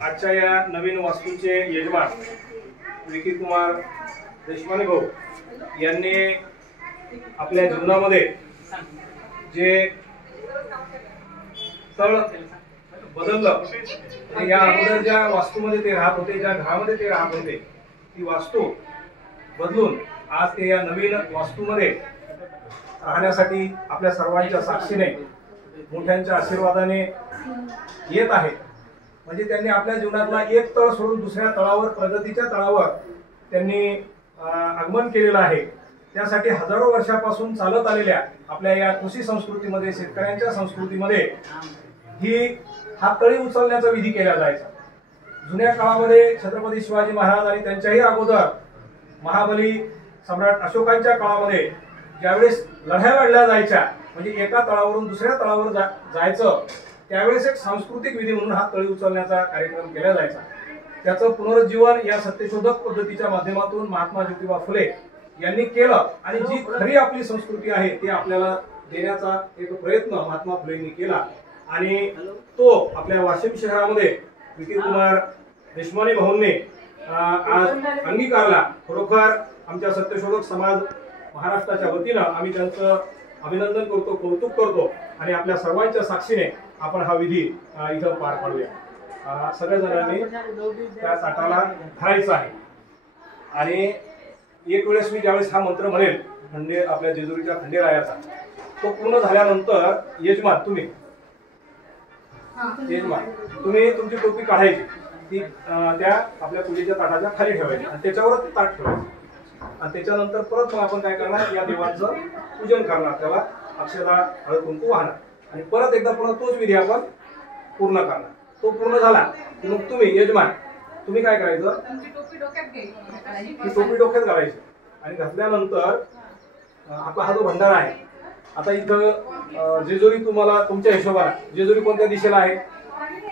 आजच्या या नवीन वास्तूचे यजमान विकी कुमार देशमाने भाऊ यांनी आपल्या जीवनामध्ये जे स्थळ बदललं, या अगोदर ज्या वास्तूमध्ये ते राहत होते, ज्या घरामध्ये ते राहत होते, ती वास्तू बदलून आज ते या नवीन वास्तूमध्ये राहण्यासाठी आपल्या सर्वांच्या साक्षीने मोठ्यांच्या आशीर्वादाने येत आहे. म्हणजे त्यांनी आपल्या जीवनातला एक तळ सोडून दुसऱ्या तळावर, प्रगतीच्या तळावर त्यांनी आगमन केलेलं आहे. त्यासाठी हजारो वर्षापासून चालत आलेल्या आपल्या या कृषी संस्कृतीमध्ये, शेतकऱ्यांच्या संस्कृतीमध्ये हा तळी उचलण्याचा विधी केला जायचा. जुन्या काळामध्ये छत्रपती शिवाजी महाराज आणि त्यांच्याही अगोदर महाबली सम्राट अशोकांच्या काळामध्ये ज्यावेळेस लढाया लढल्या जायच्या, म्हणजे एका तळावरून दुसऱ्या तळावर जायचं, त्यावेळेस एक सांस्कृतिक विधी म्हणून हा तळी उचलण्याचा कार्यक्रम केला जायचा. त्याचं पुनरुज्जीवन या सत्यशोधक पद्धतीच्या माध्यमातून महात्मा ज्योतिबा फुले यांनी केलं आणि जी खरी आपली संस्कृती आहे ती आपल्याला देण्याचा एक प्रयत्न महात्मा फुलेंनी केला आणि तो आपल्या वाशिम शहरामध्ये विकी कुमार देशमाने भाऊंनी आज अंगीकारला. खरोखर आमच्या सत्यशोधक समाज महाराष्ट्राच्या वतीनं आम्ही त्यांचं अभिनंदन करतो, कौतुक करतो आणि आपल्या सर्वांच्या साक्षीने आपण हा विधी इथं पार पाडूया. सगळ्या जणांनी त्या ताटाला धरायचं आहे आणि एक वेळेस मी ज्यावेळेस हा मंत्र म्हणेल खंडे आपल्या जेजुरीच्या खंडेरायाचा, तो पूर्ण झाल्यानंतर यजमान तुम्ही तुमची टोपी काढायची, ती त्या आपल्या पूजेच्या ताटाच्या खाली ठेवायची आणि त्याच्यावर ताट ठेवायचं आणि त्याच्यानंतर परत मग आपण काय करणार, या देवांचं पूजन करणार, त्याला अक्षदा हळद कुंकू वाहणार आणि परत एकदा पुन्हा तोच विधी आपण पूर्ण करणार. तो पूर्ण झाला की मग तुम्ही यजमान तुम्ही काय करायचं, ही टोपी डोक्यात घालायची आणि घातल्यानंतर आपला हा जो भंडारा आहे, आता इथं जेजुरी तुम्हाला तुमच्या हिशोबाला जेजुरी कोणत्या दिशेला आहे,